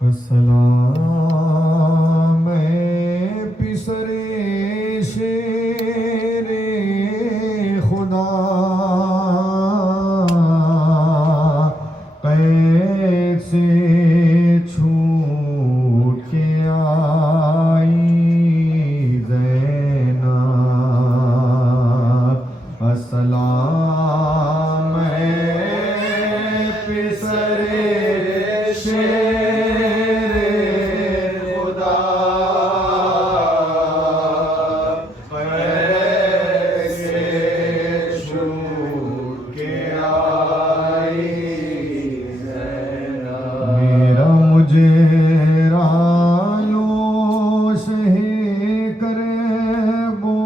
अस्सलाम पिसरे शेरे खुदा कैद से छूट के आई ज़ैनब। अस्सलाम पिसरे शेरे खुदा कैद से छूट के आई ज़ैनब। मेरा मुझे रालों से करे वो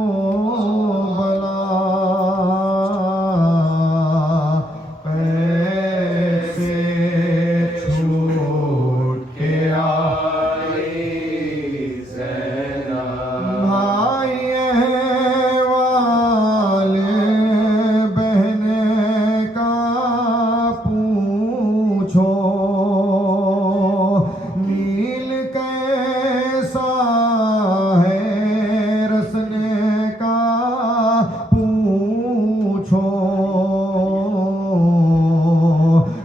भला कैसे छूट के आई ज़ैनब। भाई वाले बहन का पूछो नील कैसा है रसने का पूछो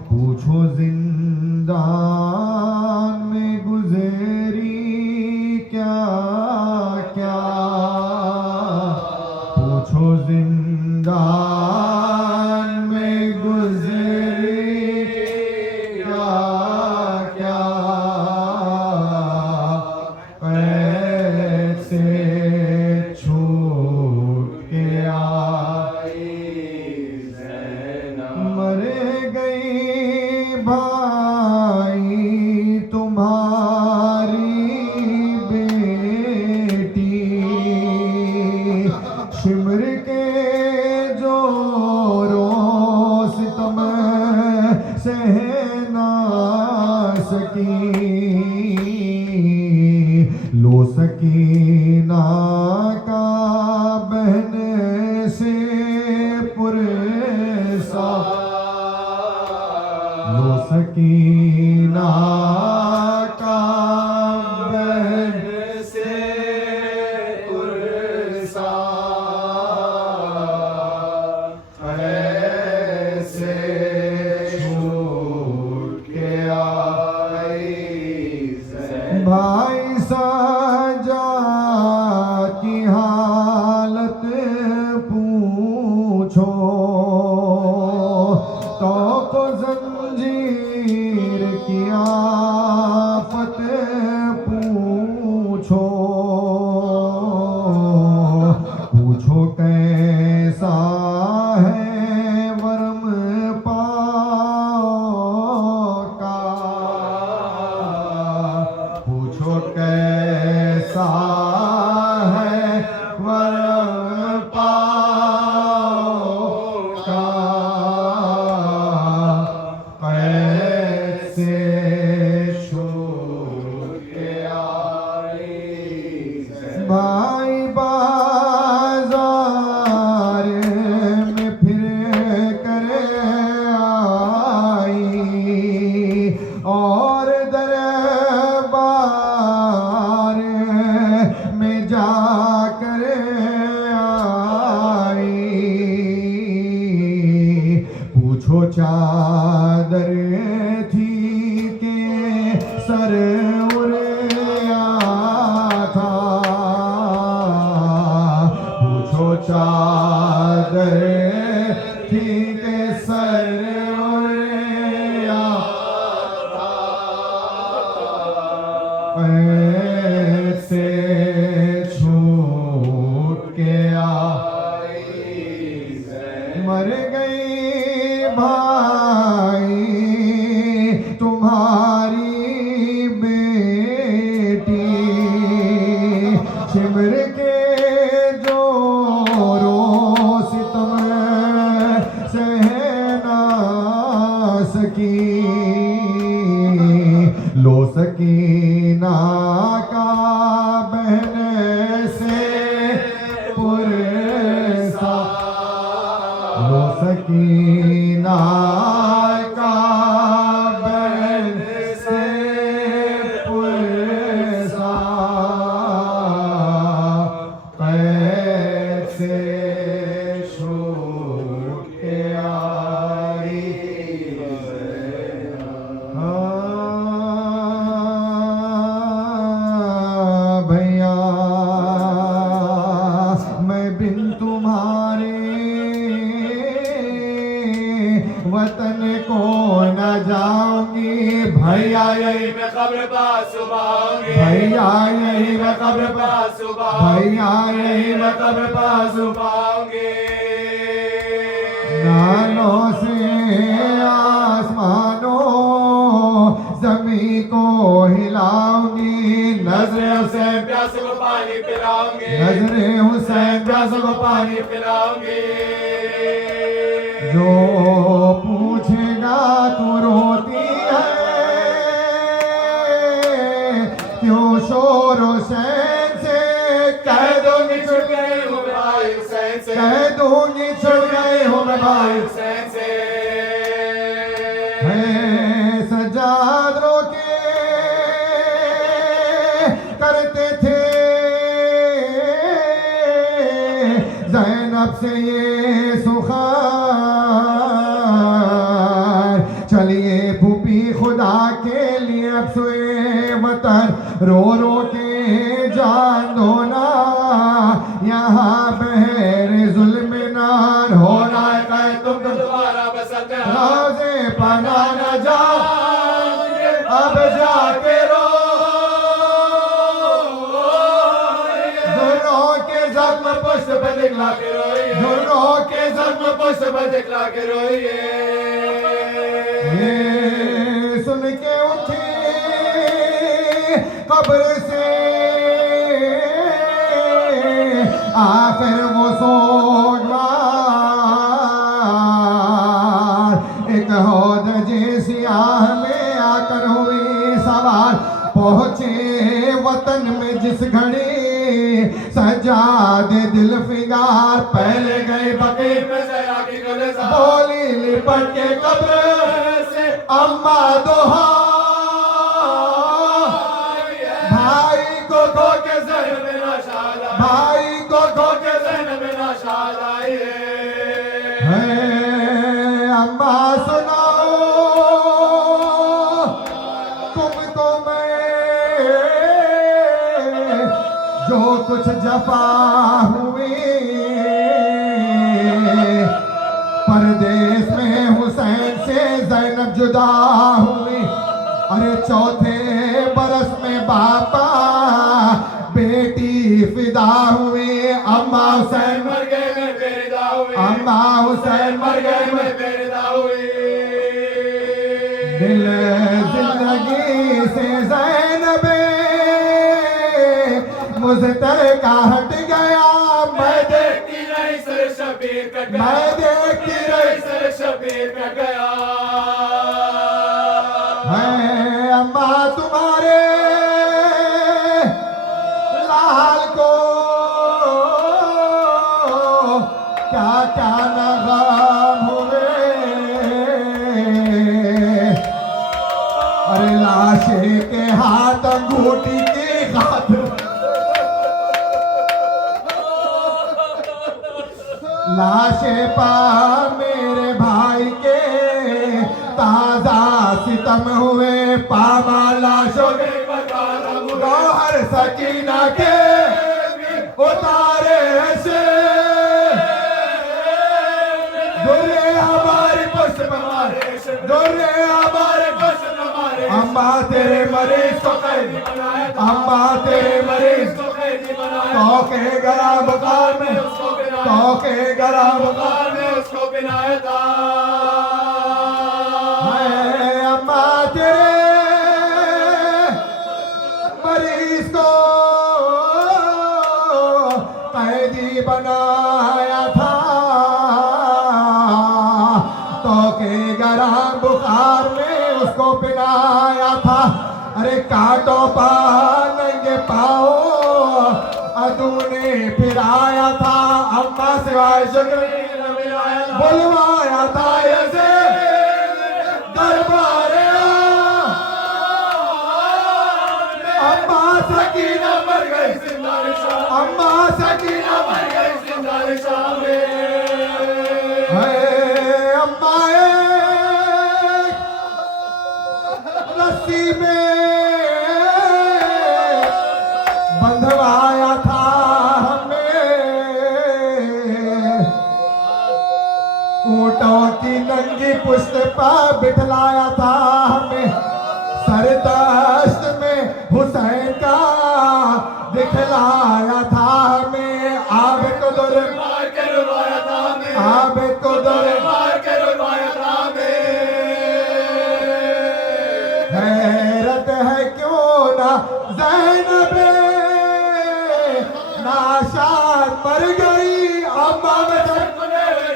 पूछो जिंदान में गुज़री क्या क्या पूछो जिंदान में गुज़री क्या क्या कैद से छूट के आई ज़ैनब। मर गई भाई तुम्हारी बेटी शिमर के जोरों सितम सह ना सकी लो सकीना का बहन से पुरसा लो सकीना का बहन से पुरसा ऐसे छूट के आई ज़ैनब। भाई साजा की हालत पूछो तो जंजीर की आफत पूछो पूछो कैसा है वरम पाओ का पूछो कैसा है वरम पाओ का कैसे छूट के आई ज़ैनब। भाई बाजार में फिर करे आई और दरबार में जाकर आई पूछो चादर थी के सर उड़या था पूछो चादर थी के सर उड़या था कैसे छूट के आई ज़ैनब। मर गई भाई तुम्हारी बेटी शिमर के जोरों सितम सह ना सकी लो सकीना का बहन से पुरसा लो सकीना का बहन से वतन को न जाऊंगी, भैया यही मैं कब्र पास सुबह आऊंगी, भैया यही मैं कब्र पर, पास सुबह भैया यही मैं कब्र पास सुबह आऊंगी। नालों से आसमानों जमी को हिलाऊंगी, नजरे हुसैन प्यास को पानी पिलाऊंगी, नजरे हुसैन प्यास को पानी पिलाऊंगी। जो पूछेगा तू रोती है क्यों शोर हुसैन से, कह दूंगी छुट गई हूँ मैं भाई हुसैन से, कह दूंगी छुट गई हूँ मैं भाई हुसैन से। है सजाद रोके करते थे ज़ैनब से ये सुखार, चलिए भूपी खुदा के लिए अब सोए वतन, रो रो के जान दो ना, यहाँ बहर जुल्म नार होना है तुम दोबारा बसत रोज़े पना न जाओ अब जाके रो, दुर्रों के जख्म पुष्प पे दिखला के रोइए, दुर्रों के जख्म पुष्प पे दिखला के रोइए। ये सुन के उठी कब्र से आखिर वो सोगवार, एक हौद जैसी आह में आकर हुई सवार, पहुंचे वतन में जिस घड़ी सजाद दिल फिगार, पहले गए बकीर में जरा की गुलजार बोली लिपट के कब्र से अम्मा दोहा, भाई को खो के जहन में नाशाद आई, भाई को खो के जहन में नाशाद आई है। है अम्मा सुनाओ तुमको मैं जो कुछ जफा हुई, परदेश में हुसैन से ज़ैनब जुदा हुई, अरे चौथे बरस में बापा बेटी फिदा हुई, अम्मा हुसैन मर गए मैं बेरिदा हुई, अम्मा हुसैन मर गए मैं बेरिदा हुई। दिल जिंदगी से ज़ैनबे मुझतर का हट गया, मैं देखती रही सर शबीर कट गया, मैं देखती रही सर शबीर कट गया। है अम्मा तुम्हारे लाल को क्या क्या नगम हुए, अरे लाशे के हाथ अंगूठी के हाथ, लाशे पा मेरे भाई के ताजा सितम हुए, पामा लाशों के गौहर सकीना के उतारे से, दुर्रे हमारी पुष्प मारे, दुर्रे हमारे पुष्प मारे, अम्मा तेरे मरीज को कैदी बनाया, अम्मा तेरे मरीज को कैदी बनाया, तो के गला बुखार में तो के गला बुखार में उसको पिलाया था। मैं अम्मा तेरे मरीज को कैदी बनाया था, तो के गरम बुखार में उसको पिलाया था, अरे काटो पा नंगे पाओ अदू ने फिराया था, अम्मा सिवाय शुक्र बुलवाया था ऐसे दरबारे, अम्मा सकीना मर गई, अम्मा सकीना मर गई, है अम्मा एक रस्सी में बंधवाया था हमें, ऊँटों की नंगी पुष्ट पर बिठलाया था हमें, सरदश्त में हुसैन का दिखलाया था हमें। आबे को दर मार के रुलवाया था हमें, आबे को दर मार के रुलवाया था हमें। हैरत है क्यों ना ज़ैनबे नाशाद मर गई। अम्मा में सर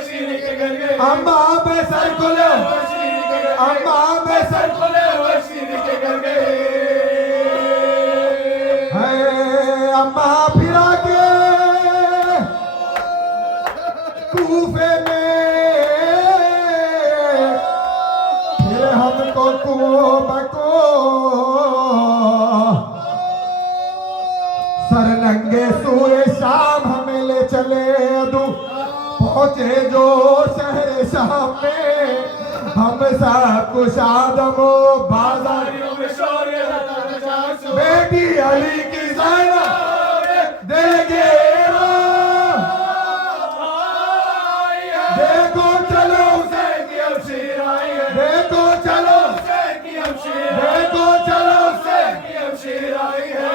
शीरी के घर गए, अम्मा में सर खुले, शीरी के घर गए, अम्मा में सर खुले हुए शीरी के घर गए। है अम्मा फिरा के कूफे में, फिर हमको कुआं को सरनंगे सूए शाम हमें ले चले अदू। पहुंचे जो शहर शाम में, हम सब कुछ आदमो बाजारियों में शौर्य बेटी अली की ज़ैनब देगे देखो चलो हुसैन की हमशीर आई है, देखो चलो हुसैन की हमशीर, देखो चलो हुसैन की हमशीर आई है।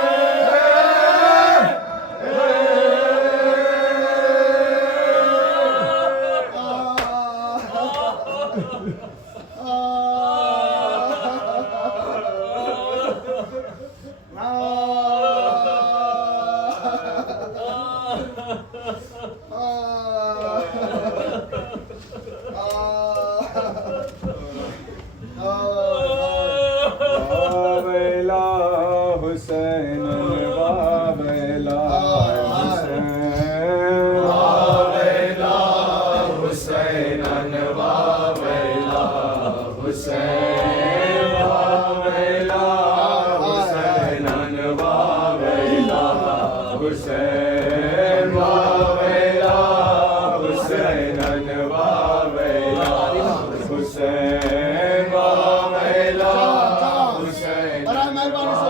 वावेला हुसैन वावेला हुसैन वावेला हुसैन, वावेला हुसैन, वावेला हुसैन, वावेला हुसैन, वावेला हुसैन, वावेला हुसैन। बड़ा मेहरबानी से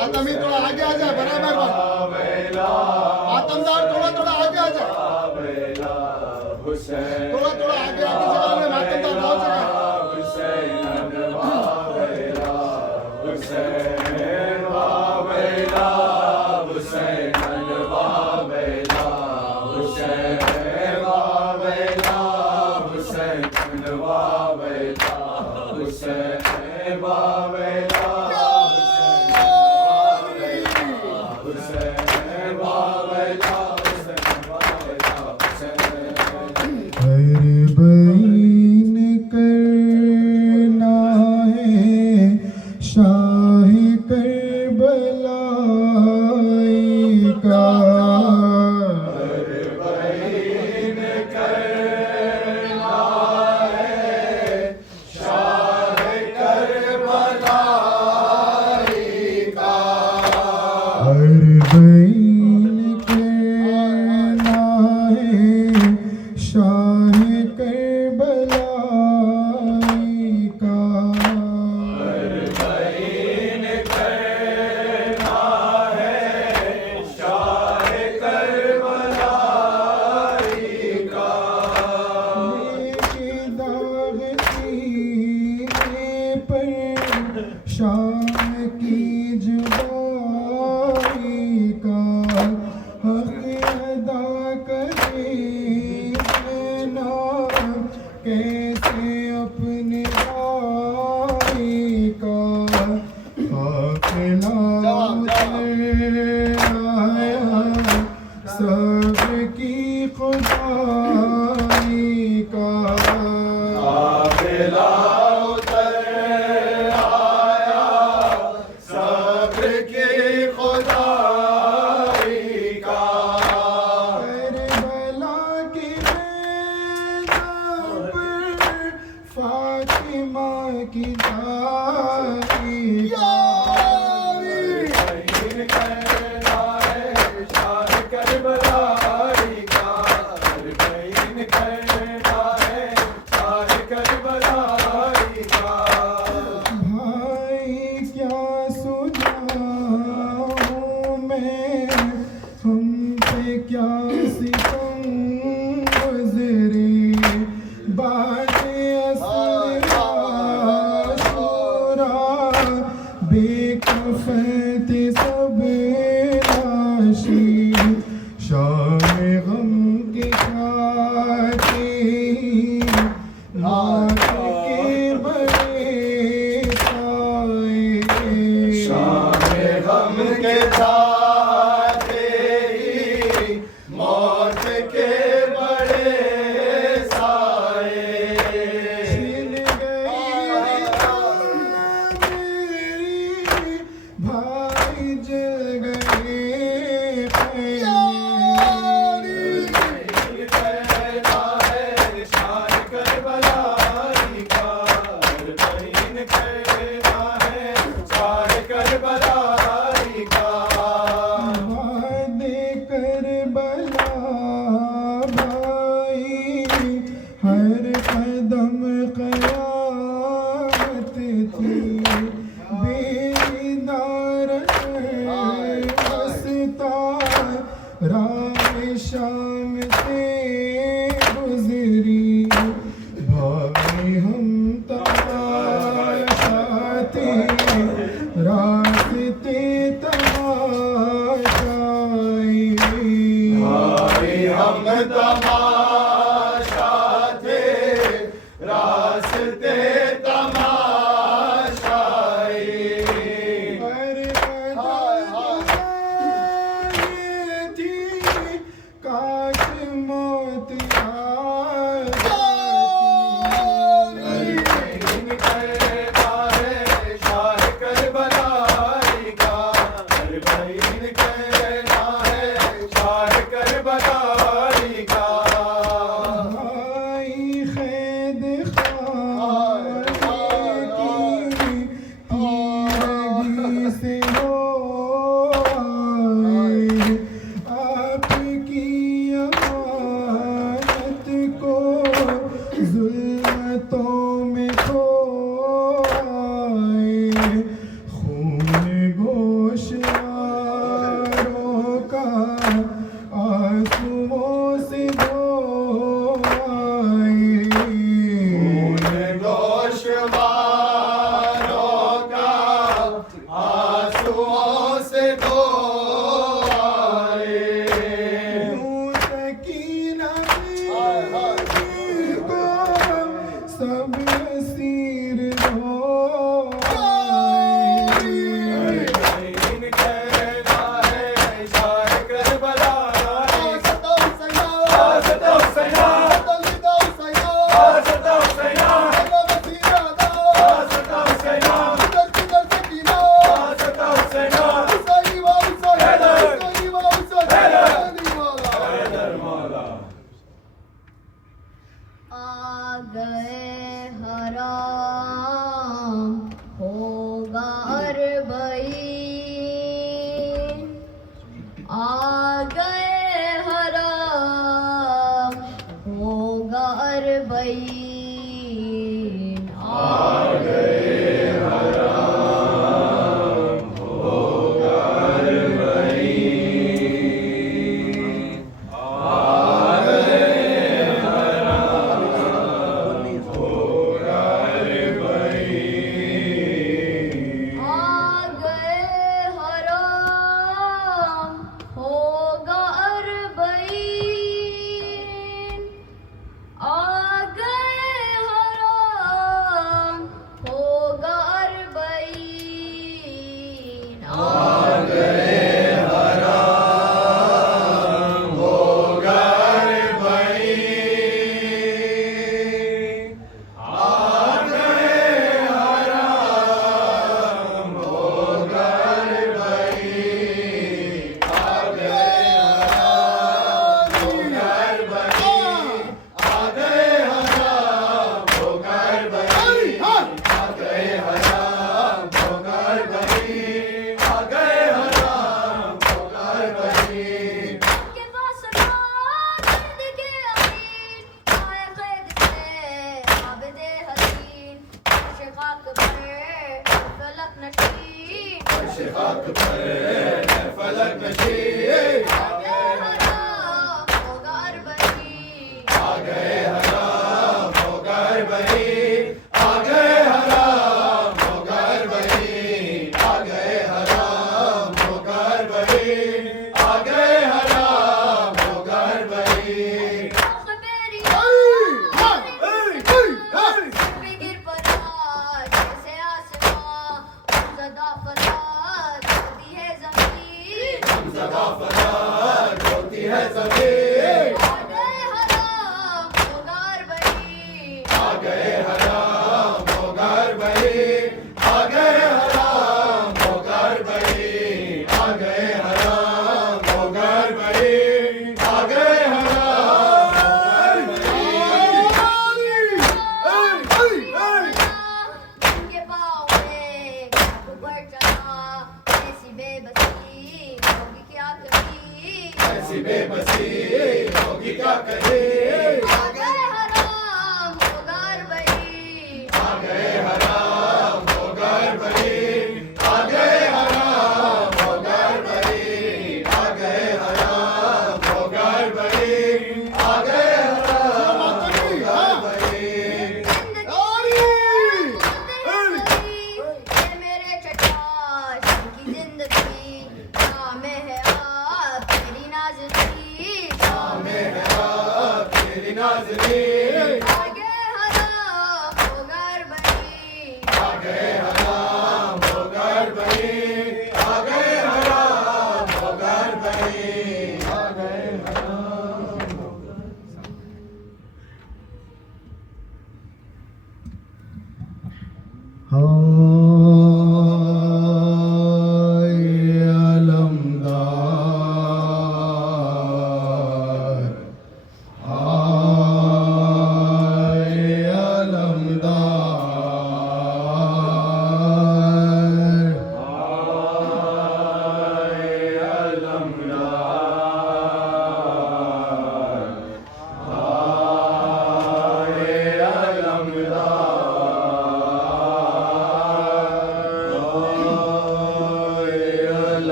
आतमी थोड़ा आगे आ जाए, बड़ा मेहरबानी। आतमदार थोड़ा थोड़ा आगे आ जाए, हुसैन, थोड़ा थोड़ा आगे आगे जगह में आतमदार बहुत जगह। हुसैन, वावेला हुसैन, वावेला हुसैन, वावेला हुसैन, वावेला हुसैन, वावेला हुसैन, वावेला हुसैन, वावेला बईन करना है शाह करबलाई का, बईन करना है शाह करबलाई का। लेके दाग सीने पर शाह की जुबाई का, हक अदा करे ना कैसे अपने भाई का। काफिला आया सब्र की खुदाई का। काफिला उतर आया सब्र की खुदाई का। करबला की मैदान पर फातिमा की दाई का। भाई क्या सुनाऊं मैं, हम पे क्या सितम गुज़रे। हर कदम क़यामत थी बेदार हंसता राह शाम से गुजरी भाई हम तमाशाते रास्ते तमाशाई भाई हम तमाशा थे रास्ते तमाशाई हर कदम थी काश मौत आ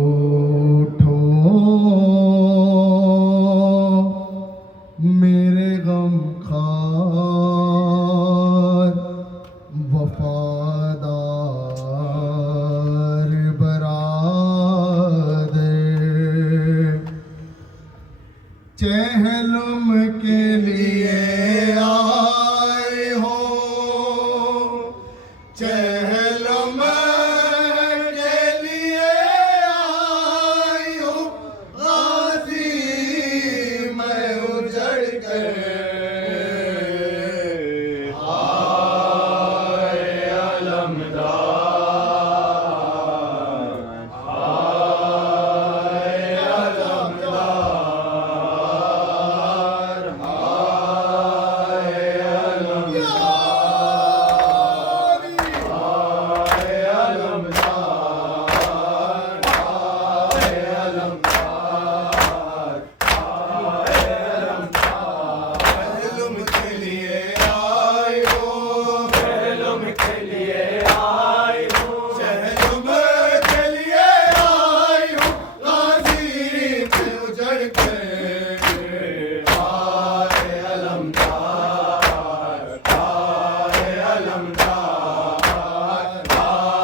उठो मेरे गम खार वफादार बरादर, चहलम के लिए आए हो, चहलम के लिए आई हो, गाजी मैं उजड़ कर आए अलमदार, आए अलमदार, आए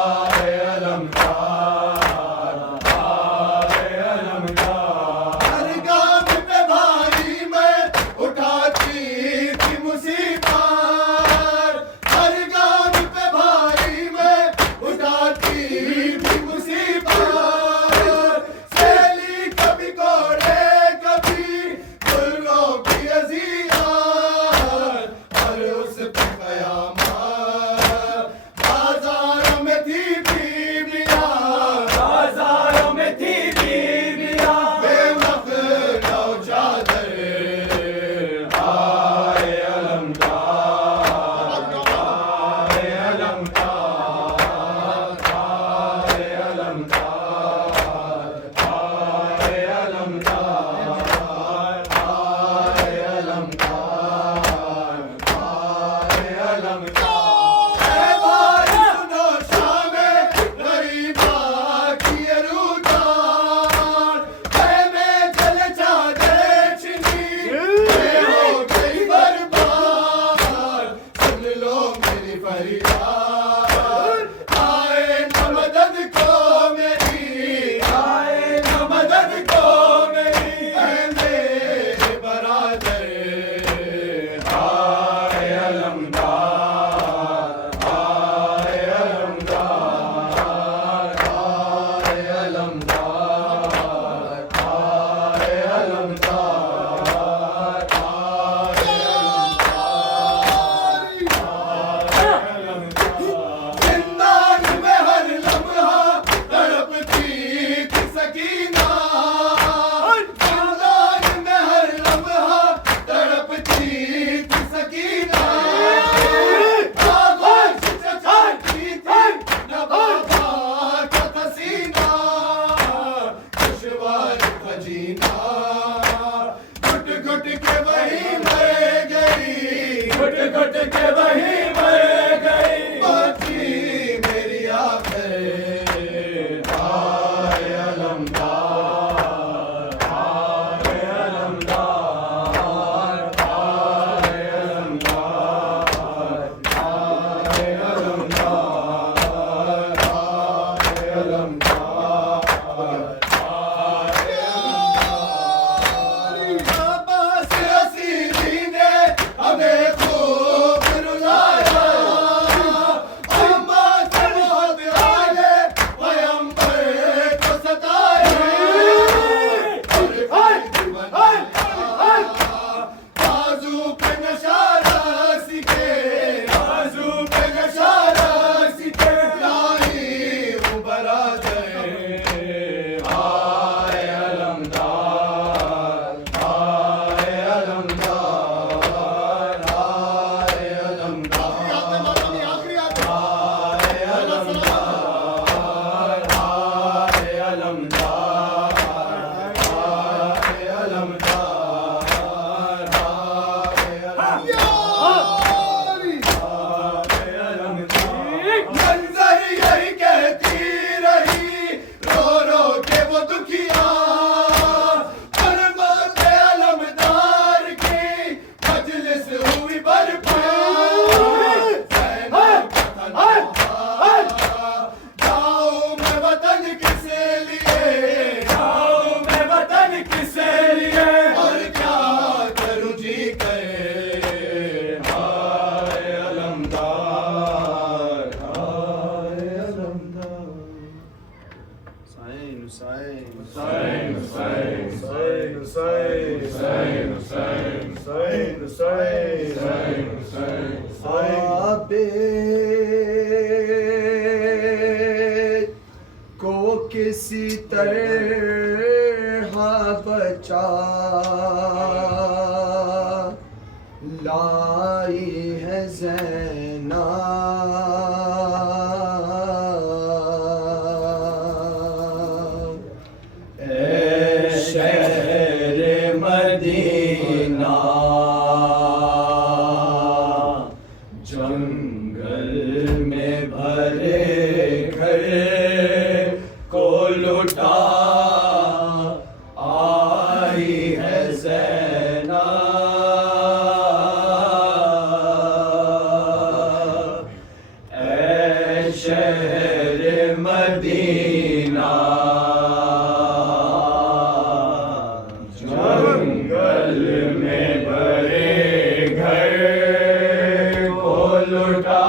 आबिद को किसी तरह बचा लाई है ज़ैनब। ए शहर मदीना जंगल में भरे घर को लुटा आई है ज़ैनब। ऐ शहर मदीना जंगल में भरे घर को लुटा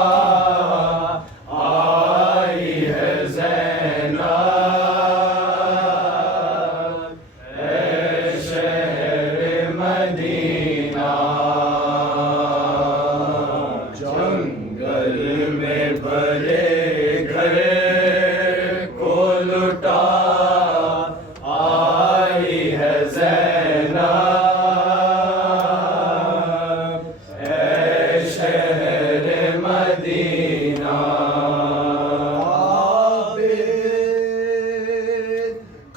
आई है ज़ैनब। ऐ शहर मदीना जंगल में भरे घर को लुटा आई है ज़ैनब। ऐ शहर मदीना आबिद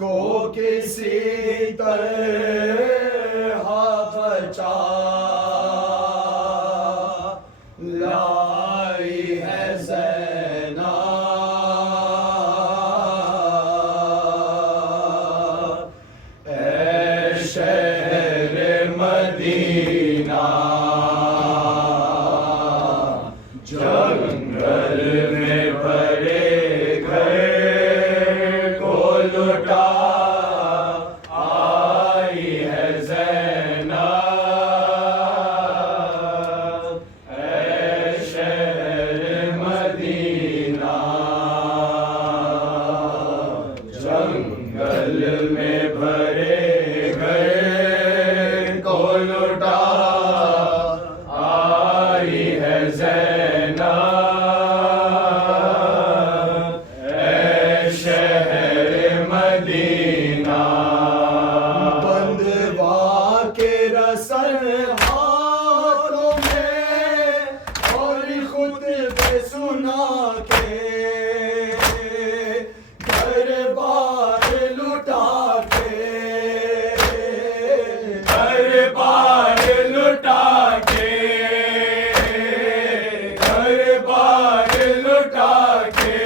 को किसी तरह बचा लाई है ज़ैनब। ऐ शहर मदीना जंगल में भरे घर को लुटा आई है ज़ैनब। ऐ शहर मदीना जंगल में भरे घर को लुटा आई है ज़ैनब। ऐ शहर मदीना बंदवा के रसन हाथों में और खुद पे सुना के घर बार लुटा के घर बार लुटा के घर बार लुटा के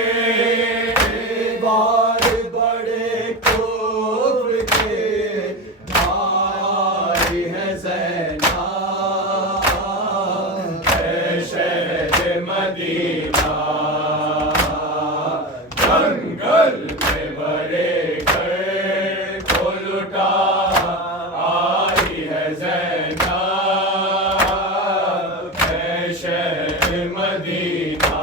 बार बड़े कुफ्र के भाई है ज़ैनब। ऐ शहर मदीना जंगल में भरे घर को लुटा आई है ज़ैनब। ऐ शहर मदीना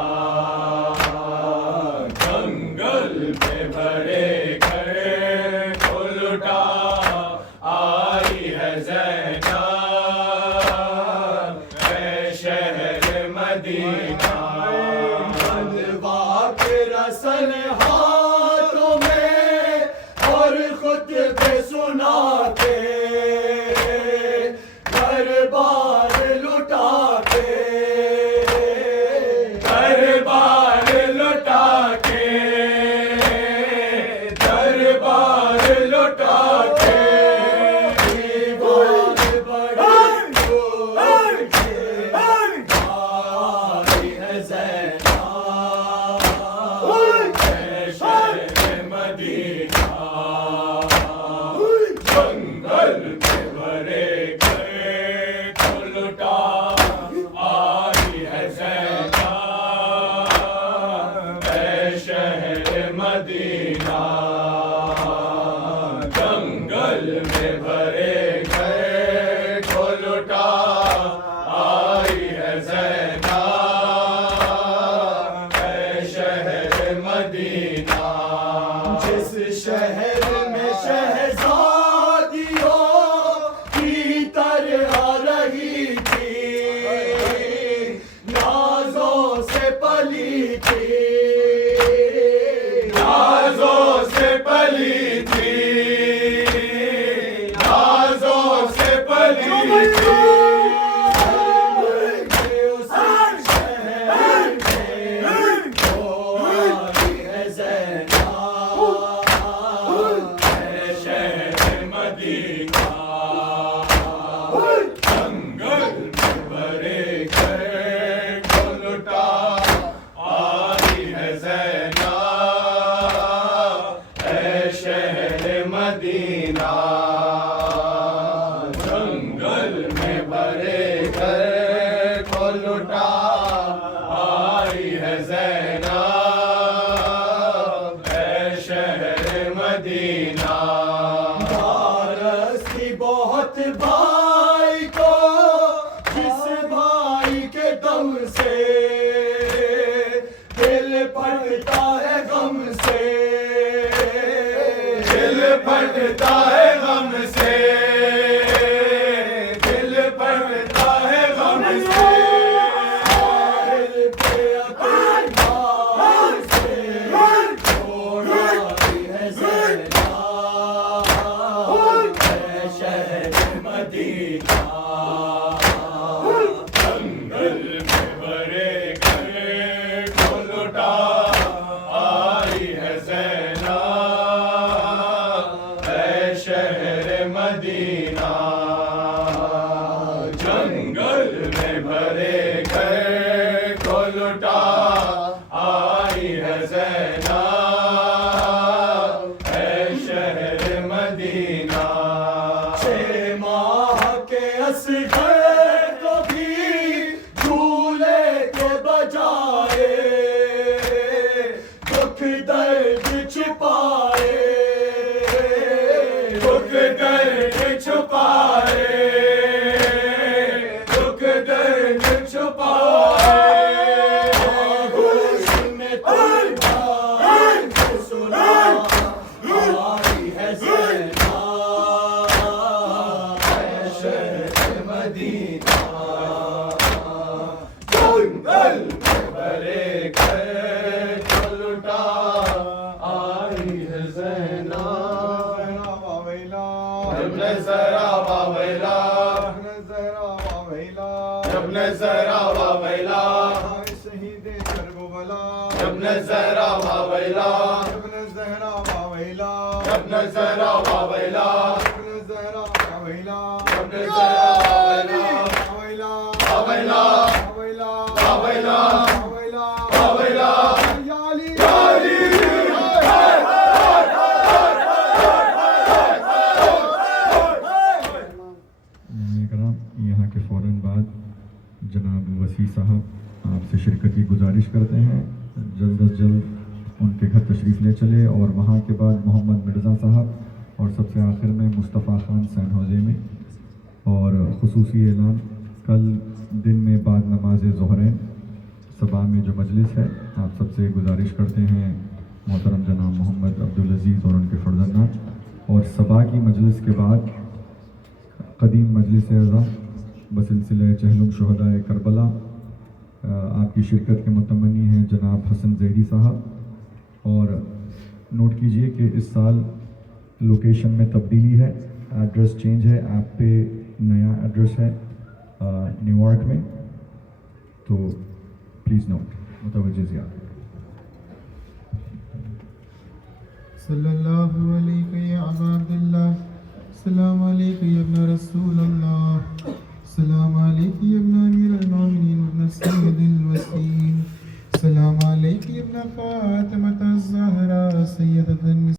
जंगल में भरे घर को लुटा आई है ज़ैनब। ऐ शहर मदीना बंदवा के रसन हाथों में और खुद पे सुना के घर बार लुटा के घर बार लुटा के घर बार लुटा के दीवार बड़े कुफ्र के भाई है ज़ैनब। ऐ शहर मदीना जंगल में भरे घर को लुटा आई है ज़ैनब। ऐ शहर मदीना जंगल में भरे घर को लुटा आई है ज़ैनब। ऐ शहर मदीना जिस शहर में शहर मदीना जंगल में भरे घर को लुटा आई है ज़ैनब ऐ शहर मदीना भारती बहुत भाई को जिस भाई के दम से दिल फटता है गम से दिल फटता है गम से दिल फटता है गम से दिल पे अपनी मार से छोड़ा है ज़ैनब ऐ शहर मदीना जंगल में भरे घर को लुटा आई है ज़ैनब ऐ शहर मदीना जंगल में भरे घर को लुटा आई है ज़ैनब ऐ शहर मदीना 6 माह के असगर को भी झूले के बजाए दुख दर्द छुपाए दुख दर्द छुपाए दुख दर्द छुपाए आगोश में कुर्बान को सुना आई है ज़ैनब ऐ शहर मदीना जंगल में भरे घर को लुटा आई है ज़ैनब जब नज़रा बावैला जब नज़रा बावैला शहीद करबला जब नज़रा बावैला जब नज़रा बावैला जब नज़रा बावैला बावैला बावैला बावैला यहाँ के फ़ौरन बाद जनाब वसी साहब आपसे शिरकत की गुजारिश करते हैं जल्द अज जल्द उनके घर तशरीफ़ ले चले और वहाँ के बाद मोहम्मद मिर्ज़ा साहब और सबसे आखिर में मुस्तफ़ा ख़ान सैन होज़े में और ख़ुसूसी ऐलान कल दिन में बाद नमाज ज़ोहरैन सबा में जो मजलिस है आप सबसे गुजारिश करते हैं मोहतरम जनाब मोहम्मद अब्दुल अज़ीज़ और उनके फ़र्जंदात और सबा की मजलिस के बाद कदीम मजलिस अज़ा बसिलसिला चहलुम शुहदाए करबला आपकी शिरकत के मुतमन्नी हैं जनाब हसन ज़ैदी साहब और नोट कीजिए कि इस साल लोकेशन में तब्दीली है एड्रेस चेंज है ऐप पे नया एड्रेस है न्यूयॉर्क में तो प्लीज़ नोट मुतवज्जो ज़ियादा सल्लल्लाहु अलैहि या अबा अब्दुल्लाह सलाम अलैकुम या इब्न रसूलल्लाह सलाम अलैकुम या इब्न अमीरुल मोमिनीन व इब्न सय्यदिल वसीन सलाम अलैकुम या इब्न फातिमा अज़-ज़हरा सय्यदतुन